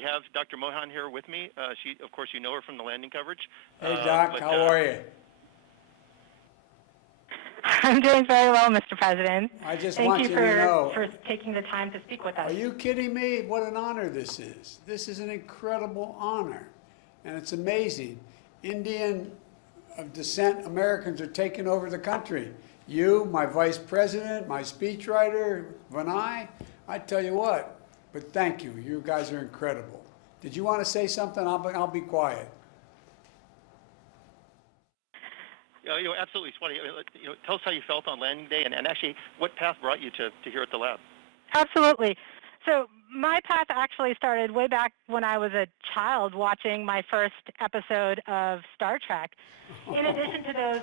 We have Dr. Mohan here with me. She, of course, you know her from the landing coverage. Hey, Doc, how are you? I'm doing very well, Mr. President. I just Thank want you you for, to know. for taking the time to speak with us. Are you kidding me? What an honor this is. This is an incredible honor, and it's amazing. Indian of descent Americans are taking over the country. You, my vice president, my speechwriter, Vinay, I tell you what, but thank you. You guys are incredible. Did you want to say something? I'll be quiet. Absolutely, Swati. Tell us how you felt on landing day, and actually what path brought you to here at the lab. Absolutely. So my path actually started way back when I was a child watching my first episode of Star Trek. In addition to those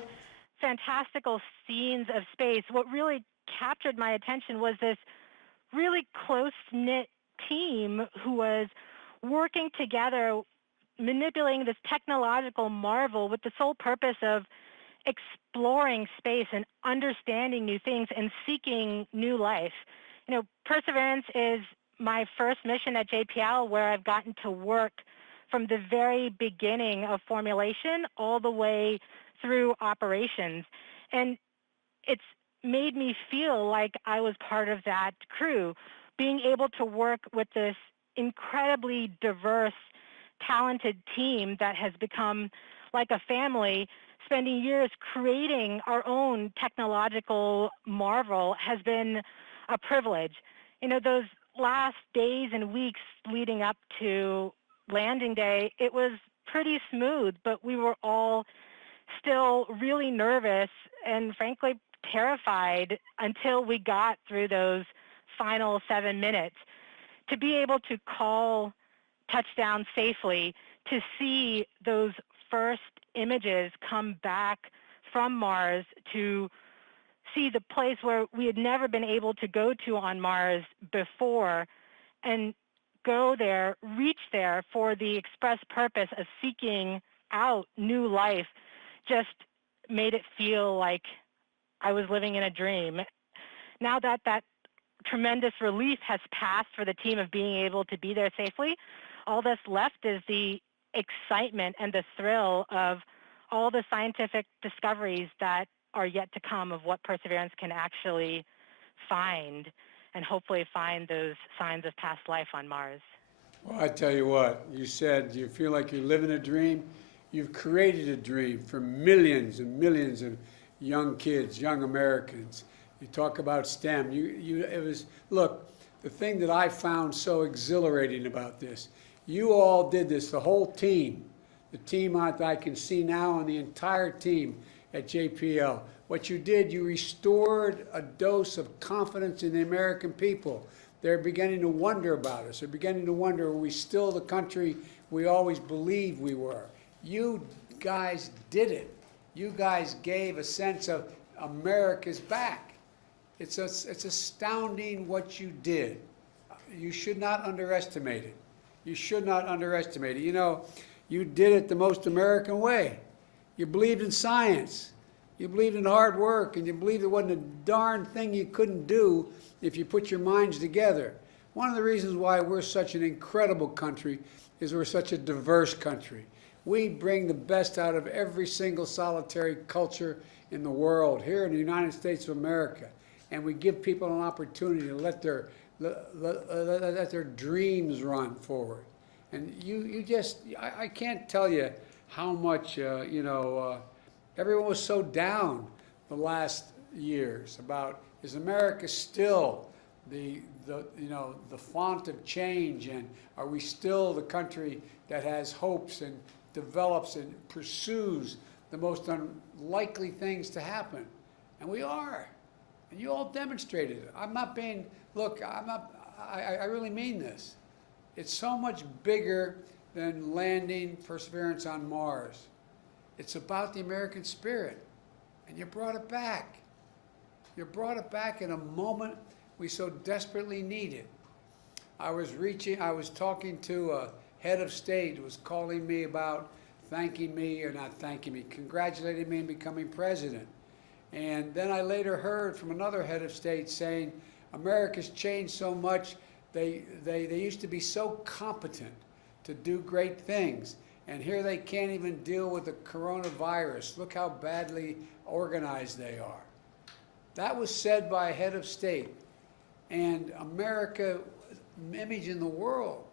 fantastical scenes of space, what really captured my attention was this really close-knit team who was working together, manipulating this technological marvel with the sole purpose of exploring space and understanding new things and seeking new life. Perseverance is my first mission at JPL, where I've gotten to work from the very beginning of formulation all the way through operations. And it's made me feel like I was part of that crew, being able to work with this incredibly diverse, talented team that has become like a family. Spending years creating our own technological marvel has been a privilege. Those last days and weeks leading up to landing day, it was pretty smooth, but we were all still really nervous and frankly terrified until we got through those final 7 minutes. To be able to call touchdown safely, to see those first images come back from Mars, to see the place where we had never been able to go to on Mars before, and go there, reach there for the express purpose of seeking out new life, just made it feel like I was living in a dream. Now that that tremendous relief has passed for the team of being able to be there safely, all that's left is the excitement and the thrill of all the scientific discoveries that are yet to come of what Perseverance can actually find, and hopefully find those signs of past life on Mars. Well, I tell you what, you said you feel like you're living a dream. You've created a dream for millions and millions of young kids, young Americans. You talk about STEM. Look, the thing that I found so exhilarating about this, you all did this, the whole team, the team I can see now, and the entire team at JPL. What you did, you restored a dose of confidence in the American people. They're beginning to wonder about us. They're beginning to wonder, are we still the country we always believed we were? You guys did it. You guys gave a sense of America's back. It's astounding what you did. You should not underestimate it. You should not underestimate it. You did it the most American way. You believed in science. You believed in hard work, and you believed there wasn't a darn thing you couldn't do if you put your minds together. One of the reasons why we're such an incredible country is we're such a diverse country. We bring the best out of every single solitary culture in the world, here in the United States of America. And we give people an opportunity to let their dreams run forward. And I can't tell you how much, everyone was so down the last years about, is America still the font of change, and are we still the country that has hopes and develops and pursues the most unlikely things to happen? And we are. And you all demonstrated it. I really mean this. It's so much bigger than landing Perseverance on Mars. It's about the American spirit. And you brought it back. You brought it back in a moment we so desperately needed. I was talking to a head of state who was calling me about congratulating me on becoming president. And then I later heard from another head of state saying, America's changed so much They used to be so competent to do great things, and here they can't even deal with the coronavirus. Look how badly organized they are. That was said by a head of state, and America's image in the world,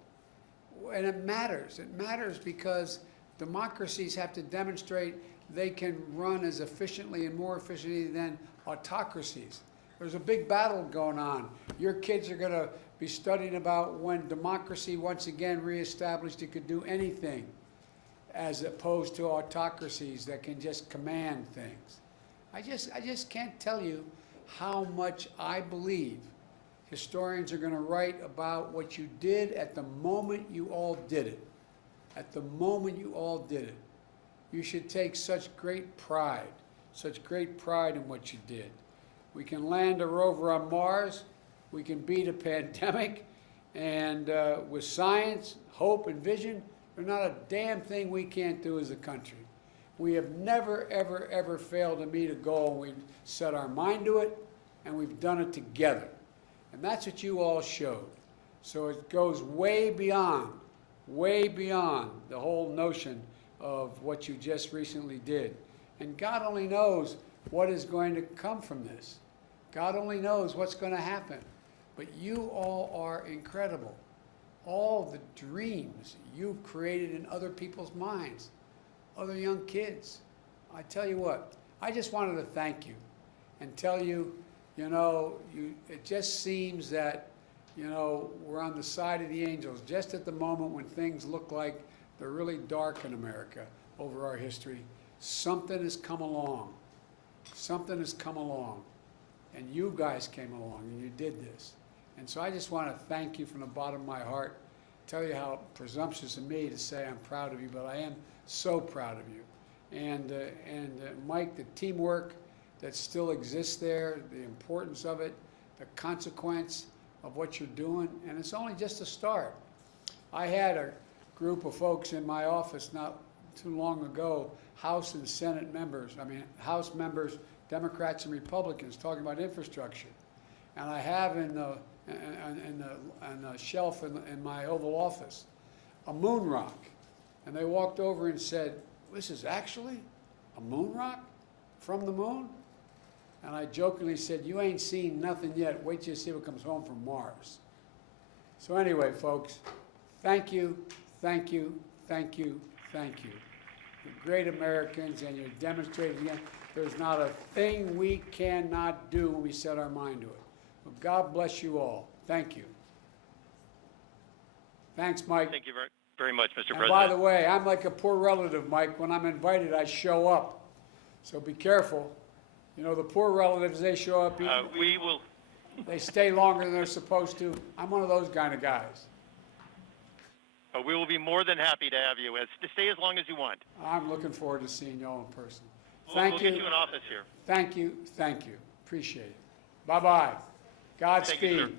and it matters. It matters because democracies have to demonstrate they can run as efficiently and more efficiently than autocracies. There's a big battle going on. Your kids are going to be studying about when democracy once again reestablished it could do anything, as opposed to autocracies that can just command things. I just can't tell you how much I believe historians are going to write about what you did at the moment you all did it. At the moment you all did it. You should take such great pride in what you did. We can land a rover on Mars, we can beat a pandemic, and with science, hope, and vision, there's not a damn thing we can't do as a country. We have never, ever, ever failed to meet a goal. We've set our mind to it, and we've done it together. And that's what you all showed. So it goes way beyond the whole notion of what you just recently did. And God only knows what is going to come from this. God only knows what's going to happen. But you all are incredible. All the dreams you've created in other people's minds, other young kids. I tell you what, I just wanted to thank you and tell you, it just seems that, we're on the side of the angels just at the moment when things look like they're really dark in America over our history. Something has come along. Something has come along. And you guys came along and you did this. And so I just want to thank you from the bottom of my heart, tell you how presumptuous of me to say I'm proud of you, but I am so proud of you. And Mike, the teamwork that still exists there, the importance of it, the consequence of what you're doing, and it's only just a start. I had a group of folks in my office not too long ago, House and Senate members, House members, Democrats and Republicans, talking about infrastructure. And I have in the shelf in my Oval Office a moon rock. And they walked over and said, "This is actually a moon rock from the moon?" And I jokingly said, "You ain't seen nothing yet. Wait till you see what comes home from Mars." So anyway, folks, thank you, thank you, thank you, thank you. You're great Americans, and you're demonstrating again, there's not a thing we cannot do when we set our mind to it. Well, God bless you all. Thank you. Thanks, Mike. Thank you very much, Mr. And President. by the way, I'm like a poor relative, Mike. When I'm invited, I show up. So be careful. The poor relatives, they show up. We will. They stay longer than they're supposed to. I'm one of those kind of guys. We will be more than happy to have you. To stay as long as you want. I'm looking forward to seeing you all in person. We'll get you an office here. Thank you. Thank you. Appreciate it. Bye-bye. Godspeed. Thank you, sir.